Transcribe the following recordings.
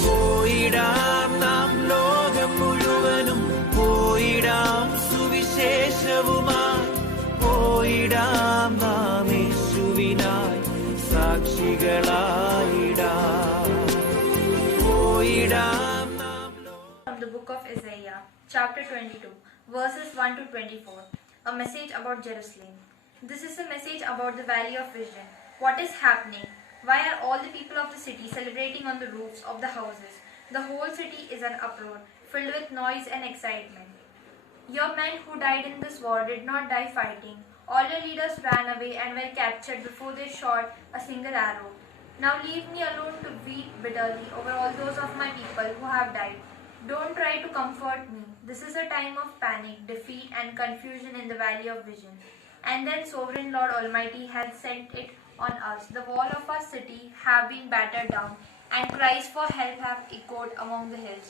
പോയിടാം നാം ലോകം മുഴുവനും പോയിടാം സുവിശേഷവുമായി പോയിടാം നാം യേശുവിനായി സാക്ഷികളായിടാം പോയിടാം നാം. From the book of Isaiah, chapter 22, verses 1 to 24, a message about Jerusalem. This is a message about the Valley of Vision. What is happening? Why are all the people of the city celebrating on the roofs of the houses? The whole city is an uproar, filled with noise and excitement. Your men who died in this war did not die fighting. All your leaders ran away and were captured before they shot a single arrow. Now leave me alone to weep bitterly over all those of my people who have died. Don't try to comfort me. This is a time of panic, defeat, and confusion in the Valley of Vision. And then Sovereign Lord Almighty has sent it on us. The wall of our city have been battered down, and cries for help have echoed among the hills.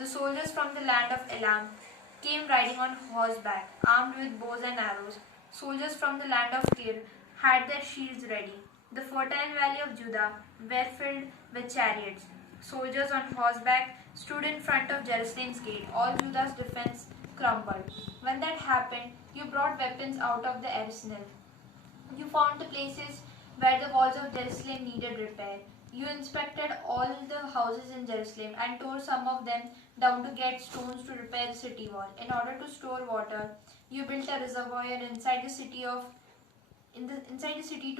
The soldiers from the land of Elam came riding on horseback, armed with bows and arrows. Soldiers from the land of Tyr had their shields ready. The fertile valley of Judah were filled with chariots. Soldiers on horseback stood in front of Jerusalem's gate. All Judah's defense crumbled. When that happened, you brought weapons out of the arsenal. You found the places where the walls of Jerusalem needed repair. You inspected all the houses in Jerusalem and tore some of them down to get stones to repair the city wall. In order to store water, you built a reservoir inside the city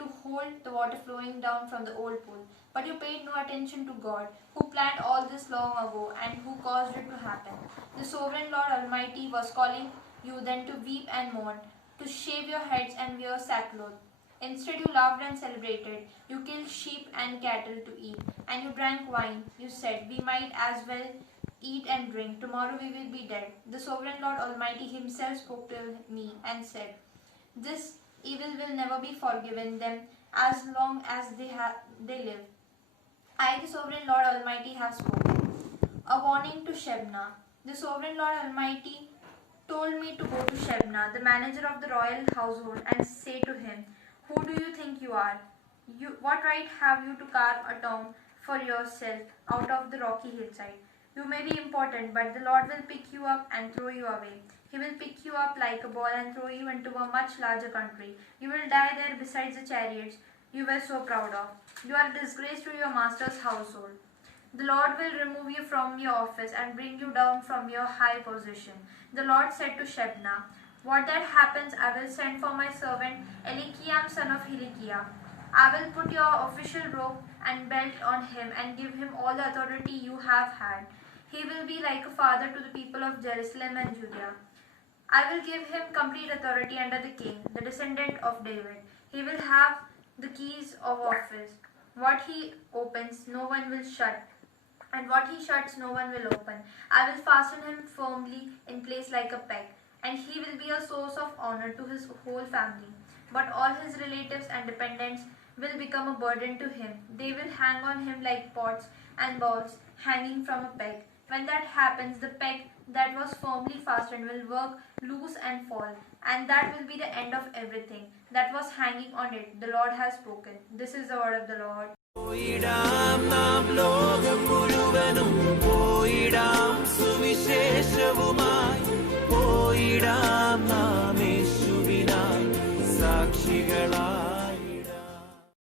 to hold the water flowing down from the old pool. But you paid no attention to God, who planned all this long ago and who caused it to happen. The Sovereign Lord Almighty was calling you then to weep and mourn, to shave your heads and wear sackcloth. Instead, you laughed and celebrated. You killed sheep and cattle to eat, and you drank wine. You said, "We might as well eat and drink. Tomorrow we will be dead." The Sovereign Lord Almighty himself spoke to me and said, "This evil will never be forgiven them as long as they live. I, the Sovereign Lord Almighty, have spoken." A warning to Shebna. The Sovereign Lord Almighty told me to go to Shebna, the manager of the royal household, and say to him, "Who do you think you are? What right have you to carve a tomb for yourself out of the rocky hillside? You may be important, but the Lord will pick you up and throw you away. He will pick you up like a ball and throw you into a much larger country. You will die there beside the chariots you were so proud of. You are a disgrace to your master's household. The Lord will remove you from your office and bring you down from your high position." The Lord said to Shebna, "What that happens, I will send for my servant Eliakim son of Hilkiah. I will put your official robe and belt on him and give him all the authority you have had. He will be like a father to the people of Jerusalem and Judah. I will give him complete authority under the king, the descendant of David. He will have the keys of office. What he opens, no one will shut, and what he shuts, no one will open. I will fasten him firmly in place like a peg, and he will be a source of honor to his whole family. But all his relatives and dependents will become a burden to him. They will hang on him like pots and bowls hanging from a peg. When that happens, the peg that was firmly fastened will work loose and fall, and that will be the end of everything that was hanging on it. The Lord has spoken." This is the word of the Lord. പോയിടാം നാം ലോകം മുഴുവനും പോയിടാം സുവിശേഷവുമായി പോയിടാം നാം യേശുവിനായി സാക്ഷികളായി.